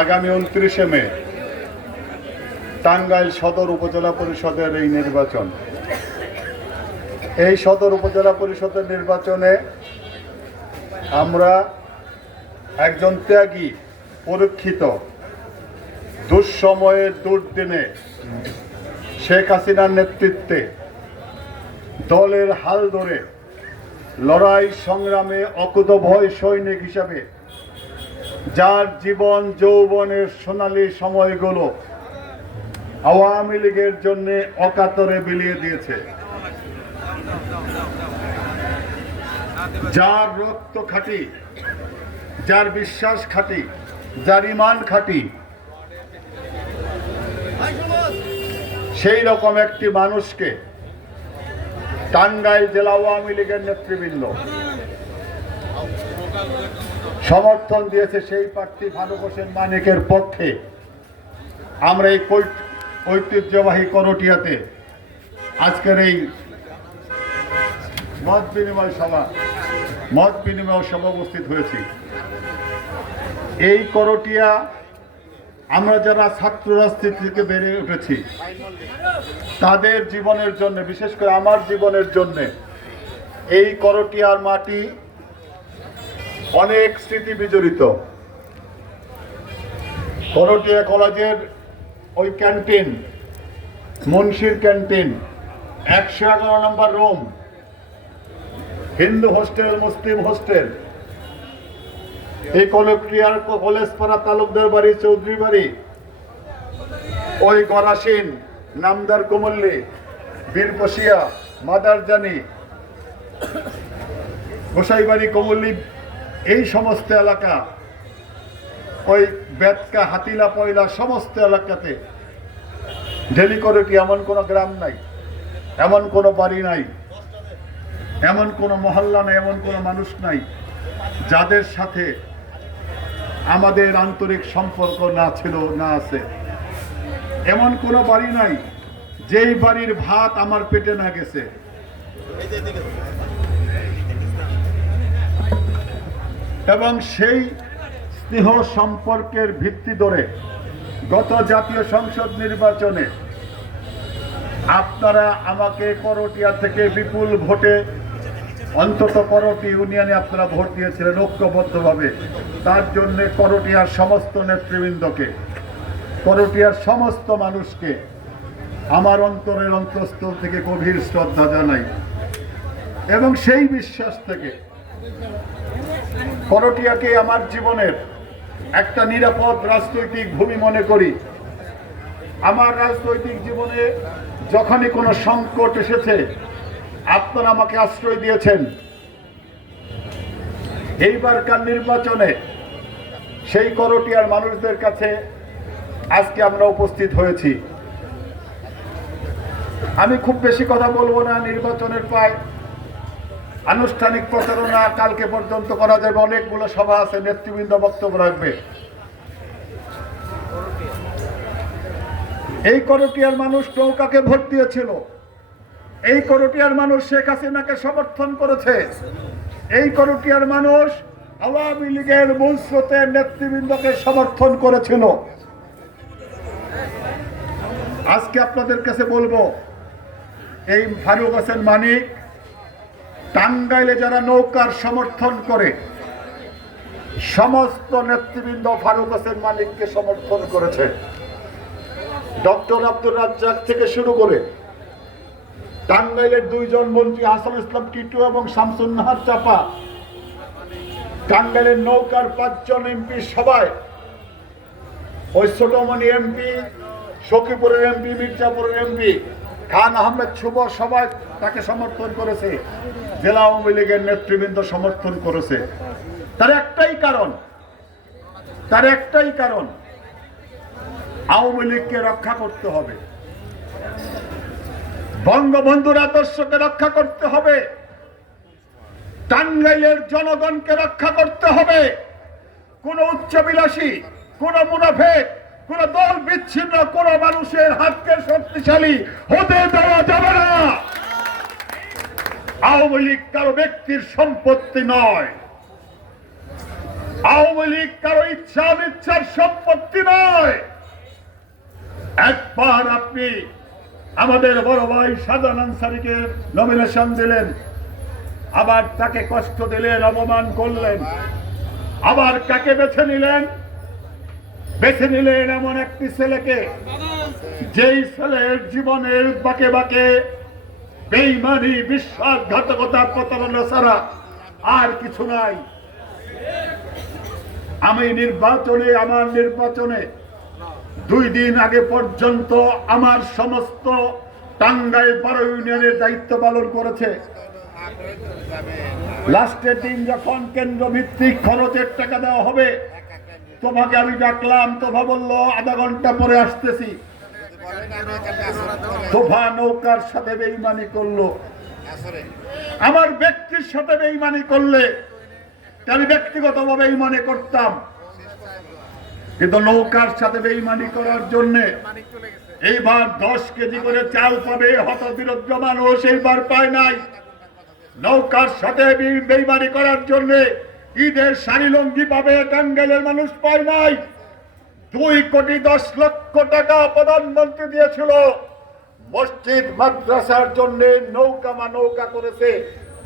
আগামী 29শে মে টাঙ্গাইল সদর উপজেলা পরিষদের এই নির্বাচন, এই সদর উপজেলা পরিষদের নির্বাচনে আমরা একজন ত্যাগী, পরীক্ষিত, দুঃসময়ে দুর্দিনে শেখ হাসিনার নেতৃত্বে দলের হাল ধরে লড়াই সংগ্রামে অকুতভয় সৈনিক হিসাবে যার জীবন যৌবনের সোনালী সময়গুলো আওয়ামী লীগের জন্য অকাতরে বিলিয়ে দিয়েছে, যার রক্ত খাঁটি, যার বিশ্বাস খাঁটি, যার ঈমান খাঁটি, সেই রকম একটি মানুষকে টাঙ্গাইল জেলা আওয়ামী লীগের নেতৃবৃন্দ সমর্থন দিয়েছে। সেই প্রার্থী ফারুক হোসেন মানিকের পক্ষে আমরা এই ঐতিহ্যবাহী করটিয়াতে আজকের এই মত বিনিময় সভা উপস্থিত হয়েছি। এই করটিয়া আমরা যারা ছাত্র রাজনীতি থেকে বেড়ে উঠেছি তাদের জীবনের জন্য, বিশেষ করে আমার জীবনের জন্য এই করটিয়ার মাটি অনেক স্মৃতি বিজড়িত। করটিয়া কলেজের ওই ক্যান্টিন, মুন্সির ক্যান্টিন, 111 নম্বর রুম, হিন্দু হোস্টেল, মুসলিম হোস্টেল, এই করটিয়ার কলেজ পাড়া তালুকদার বাড়ি, চৌধুরী বাড়ি, ওই গরাসিন, নামদার কুমল্লি, বীরপশিয়া, মাদারজানি, গোসাইবাড়ি, কুমল্লি, এই সমস্ত এলাকা, ওই বেতকা, হাতিলা, পয়লা, সমস্ত এলাকাতে ঢেলি করটি এমন কোনো গ্রাম নাই, এমন কোনো বাড়ি নাই, এমন কোনো মহল্লা নাই, এমন কোনো মানুষ নাই যাদের সাথে আমাদের আন্তরিক সম্পর্ক না ছিল, না আছে। এমন কোনো বাড়ি নাই যেই বাড়ির ভাত আমার পেটে না গেছে। এবং সেই স্নেহ সম্পর্কের ভিত্তি ধরে গত জাতীয় সংসদ নির্বাচনে আপনারা আমাকে করটিয়া থেকে বিপুল ভোটে, অন্তত করটি ইউনিয়নে আপনারা ভোট দিয়েছিলেন ঐক্যবদ্ধভাবে। তার জন্য করটিয়ার সমস্ত নেতৃবৃন্দকে, করটিয়ার সমস্ত মানুষকে আমার অন্তরের অন্তঃস্থল থেকে গভীর শ্রদ্ধা জানাই। এবং সেই বিশ্বাস থেকে করটিয়াকে আমার জীবনের একটা নিরাপদ রাজনৈতিক ভূমি মনে করি। আমার রাজনৈতিক জীবনে যখনই কোনো সংকট এসেছে আপনারা আমাকে আশ্রয় দিয়েছেন। এইবারকার নির্বাচনে সেই করটিয়ার মানুষদের কাছে আজকে আমরা উপস্থিত হয়েছি। আমি খুব বেশি কথা বলবো না, নির্বাচনের প্রায় আনুষ্ঠানিক প্রচারণা কালকে পর্যন্ত করা যাবে, অনেকগুলো সভা আছে, নেতৃবৃন্দ বক্তব্য রাখবে। এই করটিয়ার মানুষ নৌকাকে ভোট দিয়েছিল, এই করটিয়ার মানুষ শেখ হাসিনাকে সমর্থন করেছে, এই করটিয়ার মানুষ আওয়ামী লীগের মূল স্রোতের নেতৃবৃন্দকে সমর্থন করেছিল। আজকে আপনাদের কাছে বলবো, এই ফারুক হোসেন মানিক টাঙ্গাইলে যারা নৌকার সমর্থন করে, সমস্ত নেতৃবৃন্দ ফারুক হোসেন মানিককে সমর্থন করেছে। ডক্টর আব্দুর রাজ্জাক থেকে শুরু করে টাঙ্গাইলের 2 জন মন্ত্রী হাসান ইসলাম টিটু এবং শামসুন নাহার চাপা, টাঙ্গাইলের নৌকার 5 জন এমপি সবাই, ওই ছোটমণি এমপি, সখীপুরের এমপি, মির্জাপুরের এমপি, খান আহমেদ শুভ, সবাই তাকে সমর্থন করেছে। জেলা আওয়ামী লীগের নেতৃবৃন্দ সমর্থন করেছে। তার একটাই কারণ, আওয়ামী লীগকে রক্ষা করতে হবে, বঙ্গবন্ধুর আদর্শকে রক্ষা করতে হবে, টাঙ্গাইলের জনগণকে রক্ষা করতে হবে। কোন উচ্চাভিলাষী, কোন মুনাফেক, কোন দল বিচ্ছিন্ন কোন মানুষের হাতকে শক্তিশালী হতে দেওয়া যাবে না। আওয়ামী লীগ কারো ব্যক্তির সম্পত্তি নয়। আওয়ামী লীগ কারো ইচ্ছার সম্পত্তি নয়। একবার আপনি আমাদের বড় ভাই শাহজাহান আনসারীকে নমিনেশন দিলেন, আবার তাকে কষ্ট দিলেন, অপমান করলেন, আবার কাকে বেছে নিলেন এমন একটি ছেলেকে, যেই ছেলের জীবনের বাঁকে বাঁকে বেঈমানি, বিশ্বাসঘাতকতা, প্রতারণা ছাড়া আর কিছু নাই। আমার নির্বাচনে 2 দিন আগে পর্যন্ত আমার সমস্ত টাঙ্গাইল 12 ইউনিয়নের দায়িত্ব পালন করেছে। লাস্টের দিন যখন কেন্দ্র ভিত্তিক খরচের টাকা দেওয়া হবে, তোমাকে আমি ডাকলাম, তোফা বলল আধা ঘন্টা পরে আসতেছি। তোফা নৌকার সাথে বেঈমানি করলো, আমার ব্যক্তির সাথে বেঈমানি করলে আমি ব্যক্তিগতভাবে বেঈমানি করতাম, কিন্তু নৌকার সাথে বেঈমানি করার জন্য এইবার 10 কেজি করে চাল পাবে হতবিরোধ মানুষ, এইবার পায় নাই। নৌকার সাথে বেঈমানি করার জন্য ঈদের শাড়ি লঙ্গি পাবে টাঙ্গাইলের মানুষ পায় নাই। 2,10,00,000 টাকা প্রধানমন্ত্রী দিয়েছিল মসজিদ মাদ্রাসার জন্য, নৌকা করেছে,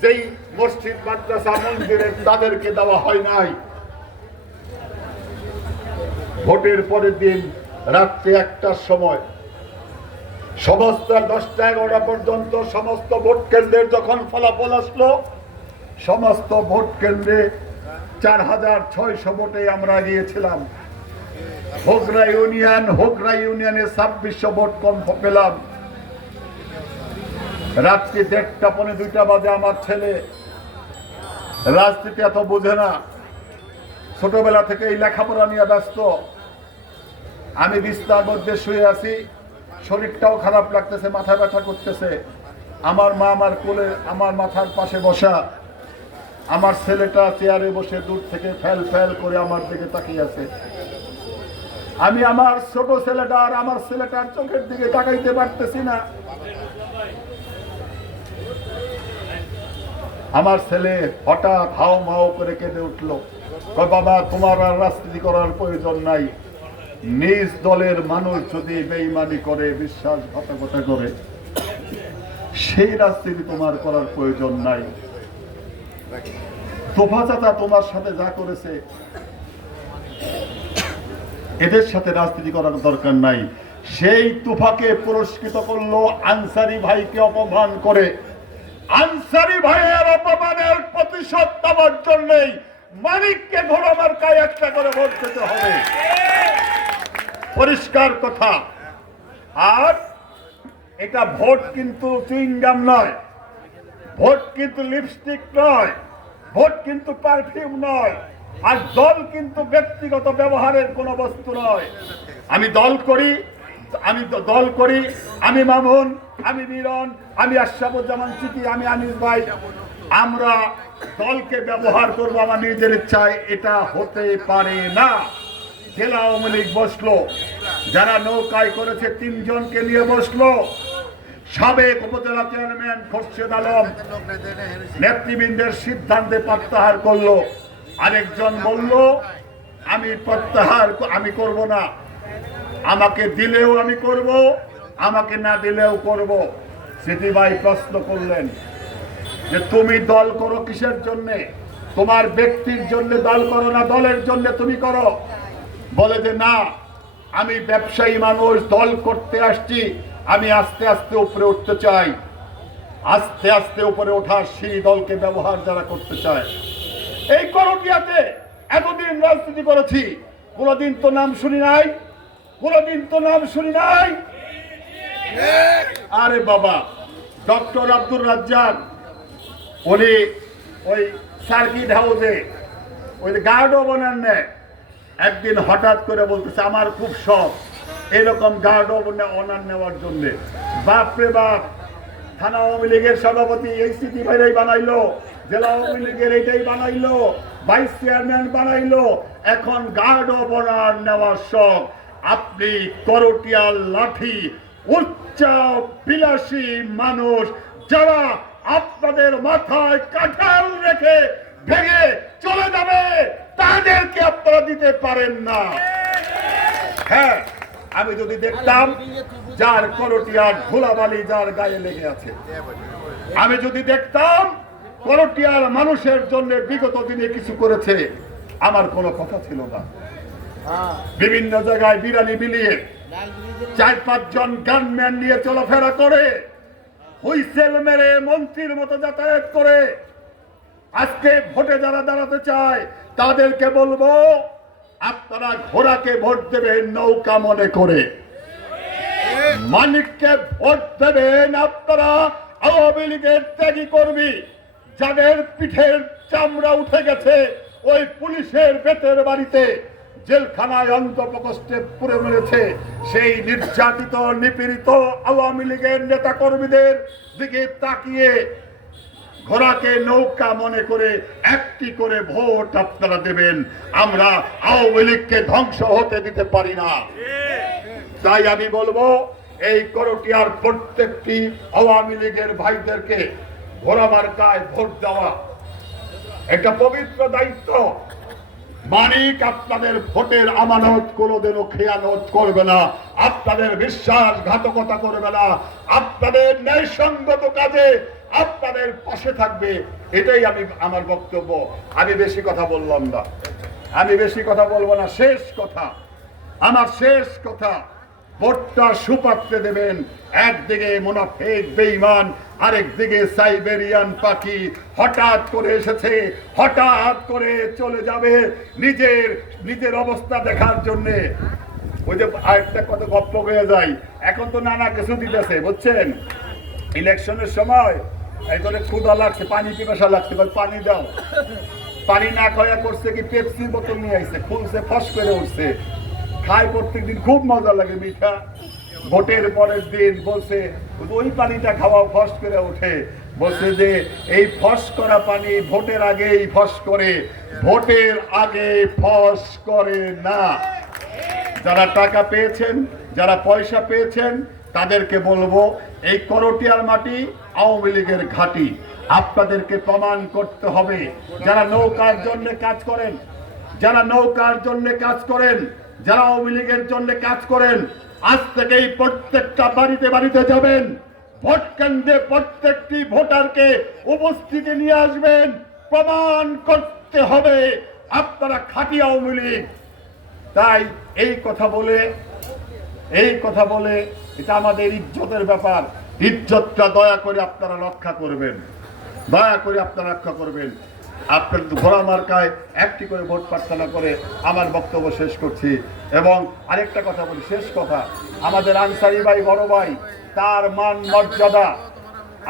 যেই মসজিদ মাদ্রাসা মন্দিরে তাদেরকে দেওয়া হয় নাই। ভোটের পরের দিন রাত্রে 1টার সময় সমস্ত 10টা-11টা পর্যন্ত সমস্ত ভোট কেন্দ্রের যখন ফলাফল আসলো, সমস্ত ভোট কেন্দ্রে 4,600 ভোটে আমরা গিয়েছিলাম। হোগরা ইউনিয়নে 2600 ভোট কম পেলাম। রাত্রি 1:30-2টা বাজে আমার ছেলে, রাজনীতি এত বোঝে না, ছোটবেলা থেকে এই লেখাপড়া নিয়ে ব্যস্ত। আমি বিছানার মধ্যে শুয়ে আছি, শরীরটাও খারাপ লাগতেছে, মাথা ব্যথা করতেছে। আমার মা আমার কোলে, আমার মাথার পাশে বসা, আমার ছেলেটা চেয়ারে বসে দূর থেকে ফেল করে আমার দিকে তাকিয়ে আছে। আমি আমার ছোট ছেলেটা আর আমার ছেলেটার চোখের দিকে তাকাইতে পারতেছি না। আমার ছেলে হঠাৎ হাও মাও করে কেঁদে উঠলো, বাবা তোমার আর রাজনীতি করার প্রয়োজন নাই, নিজ দলের মানুষ যদি বেঈমানি করে, বিশ্বাসঘাতকতা করে, সেই রাজনীতি তোমার করার প্রয়োজন নাই। তোফা চাচা তোমার সাথে যা করেছে, এদের সাথে রাজনীতি করার দরকার নাই। সেই তোফাকে পুরস্কৃত করলো আনসারী ভাইকে অপমান করে। আনসারী ভাইয়ের অপমানের প্রতিশোধ নেওয়ার জন্যই মানিককে ঘোড়া মার্কায় 1টা করে ভোট দিতে হবে, পরিষ্কার কথা। আর এটা ভোট কিন্তু চুইংগাম নয়, ভোট কিন্তু লিপস্টিক নয়, ভোট কিন্তু পারফিউম নয়, আর দল কিন্তু ব্যক্তিগত ব্যবহারের কোনো বস্তু নয়। আমি দল করি, আমি মামুন, আমি মিলন, আমি আশরাফুজ্জামান চিঠি, আমি আনিস ভাই, আমরা দলকে ব্যবহার করবো আমার নিজের ইচ্ছায়, এটা হতে পারে না। জেলা আওয়ামী লীগ বসলো, যারা নৌকায় করেছে 3 জনকে নিয়ে বসলো। সাবেক উপজেলা চেয়ারম্যান খোরশেদ আলম নেতৃবৃন্দের সিদ্ধান্তে প্রত্যাহার করলো। আরেকজন বলল আমি করব না, আমাকে দিলেও আমি করব, আমাকে না দিলেও করব। স্মৃতি ভাই প্রশ্ন করলেন যে তুমি দল করো কিসের জন্যে? তোমার ব্যক্তির জন্য দল করো না দলের জন্য তুমি করো? বলে যে না, আমি ব্যবসায়ী মানুষ, দল করতে আসছি, আমি আস্তে আস্তে উপরে উঠতে চাই। আস্তে আস্তে উপরে ওঠার সিঁড়ি দলকে ব্যবহার যারা করতে চায়। এই করটিয়াতে এতদিন রাজনীতি করেছি, কোনদিন তো নাম শুনি নাই, আরে বাবা, ডক্টর আব্দুর রাজ্জাক উনি ওই সার্কিট হাউসে ওই গার্ডও বানান নেয়। একদিন হঠাৎ করে বলতেছে আমার খুব শখ এরকম গার্ডও অনার নেওয়ার জন্য। বাপরে বাপ, থানা আওয়ামী লীগের সভাপতি এই সিটি ভাইরাই বানাইলো, জেলা আওয়ামী লীগের এইটাই বানাইলো, ভাইস চেয়ারম্যান বানাইলো, এখন গার্ডও অনার নেওয়ার শখ। আপনি করটিয়ার লাঠি উচ্চ বিলাসী মানুষ, যারা আপনাদের মাথায় কাঁঠাল রেখে ভেঙে চলে যাবে, তাদেরকে আপনারা দিতে পারেন না। হ্যাঁ, আমি যদি দেখতাম যার করটিয়ার ধুলাবালি যার গায়ে লেগে আছে, আমি যদি দেখতাম করটিয়ার মানুষের জন্য বিগত দিনে কিছু করেছে, আমার কোনো কথা ছিল না। বিভিন্ন জায়গায় বিরানি বিলিয়ে 4-5 জন গানম্যান নিয়ে চলাফেরা করে, হুইসেল মেরে মন্ত্রীর মতো যাতায়াত করে। আজকে ভোটে যারা দাঁড়াতে চায় তাদেরকে বলবো, আপনারা ঘোড়াকে ভোট দেবেন নৌকা মনে করে, মানিককে ভোট দেবেন আপনারা আওয়ামী লীগের ত্যাগী কর্মী, যাদের পিঠের চামড়া উঠে গেছে ওই পুলিশের বেতের বাড়িতে, জেলখানায় অন্তঃপ্রকোষ্ঠে পুরে মেরেছে সেই নির্যাতিত নিপীড়িত আওয়ামী লীগের নেতা কর্মীদের দিকে তাকিয়ে ঘোড়াকে নৌকা মনে করে একটি করে ভোট আপনারা দেবেন। আমরা আওয়ামী লীগকে ধ্বংস হতে দিতে পারি না। তাই আমি বলবো, এই করটিয়ার প্রত্যেকটি আওয়ামী লীগের ভাইদেরকে ঘোড়া মার্কায় ভোট দেওয়া একটা পবিত্র দায়িত্ব। মানিক আপনাদের ভোটের আমানত কোনোদিনও খেয়ানত করবে না, আপনাদের বিশ্বাসঘাতকতা করবে না, আপনাদের ন্যায়সঙ্গত কাজে আপনাদের পাশে থাকবে। এটাই আমার বক্তব্য। আমি বেশি কথা বললাম না, আমি বেশি কথা বলবো না। শেষ কথা, আমার শেষ কথা, ভোটটা সুপাত্রে দেবেন। একদিকে মুনাফিক বেঈমান, আরেকদিকে সাইবেরিয়ান পাখি হঠাৎ করে এসেছে, হঠাৎ করে চলে যাবে নিজের অবস্থা দেখার জন্য। ওই যে আরেকটা কথা গপ্প হয়ে যায়, এখন তো নানা কিছু দিতেছে বুঝছেন। ইলেকশনের সময় এই করে ক্ষুধা লাগছে, পানি পিপাসা লাগছে, পানি দাও। পানি না খাওয়া করছে কি পেপসির বোতল নিয়ে আসছে, খুলছে, ফস করে উঠছে, খাই প্রত্যেক দিন, খুব মজা লাগে মিঠা। ভোটের পরের দিন বলছে ওই পানিটা খাওয়া, ফস করে ওঠে। বলছে যে এই ফস করা পানি ভোটের আগেই ফস করে, ভোটের আগে ফস করে না। যারা টাকা পেয়েছেন, যারা পয়সা পেয়েছেন, তাদেরকে বলবো, এই করটিয়ার মাটি আওয়ামী লীগের ঘাঁটি, আপনাদেরকে প্রমাণ করতে হবে। যারা নৌকার জন্য কাজ করেন, যারা নৌকার জন্য কাজ করেন, যারা আওয়ামী লীগের জন্য কাজ করেন, আজ থেকেই প্রত্যেকটা বাড়িতে বাড়িতে যাবেন, ভোট কেন্দ্রে প্রত্যেকটি ভোটারকে উপস্থিতি নিয়ে আসবেন, প্রমাণ করতে হবে আপনারা খাঁটি আওয়ামী লীগ। তাই এই কথা বলে এটা আমাদের ইজ্জতের ব্যাপার, ইজ্জতটা দয়া করে আপনারা রক্ষা করবেন, দয়া করে আপনারা রক্ষা করবেন। আপনার ঘোড়া মার্কায় একটি করে ভোট প্রার্থনা করে আমার বক্তব্য শেষ করছি। এবং আরেকটা কথা বলি, শেষ কথা, আমাদের আনসারি ভাই, বড় ভাই, তার মান মর্যাদা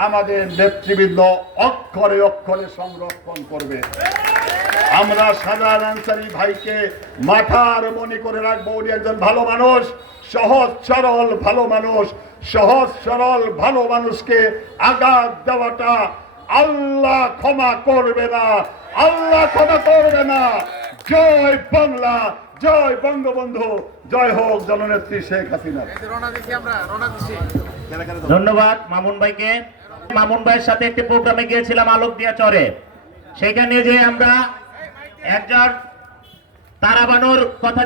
আমাদের নেতৃবৃন্দ অক্ষরে অক্ষরে সংরক্ষণ করবে। আমরা সাধারণ আনসারি ভাইকে মাথার মনে করে রাখবো। উনি একজন ভালো মানুষ, সহজ সরল ভালো মানুষ। সহজ সরল ভালো মানুষকে আঘাত দেওয়াটা আল্লাহ ক্ষমা করবে না, আল্লাহ ক্ষমা করবে না। জয় বাংলা, জয় বঙ্গবন্ধু, জয় হোক জননেত্রী শেখ হাসিনা। ধন্যবাদ মামুন ভাইকে। মামুন ভাইয়ের সাথে একটি প্রোগ্রামে গিয়েছিলাম আলোকদিয়া চরে, সেখানে যে আমরা একজন তারা বানোর কথা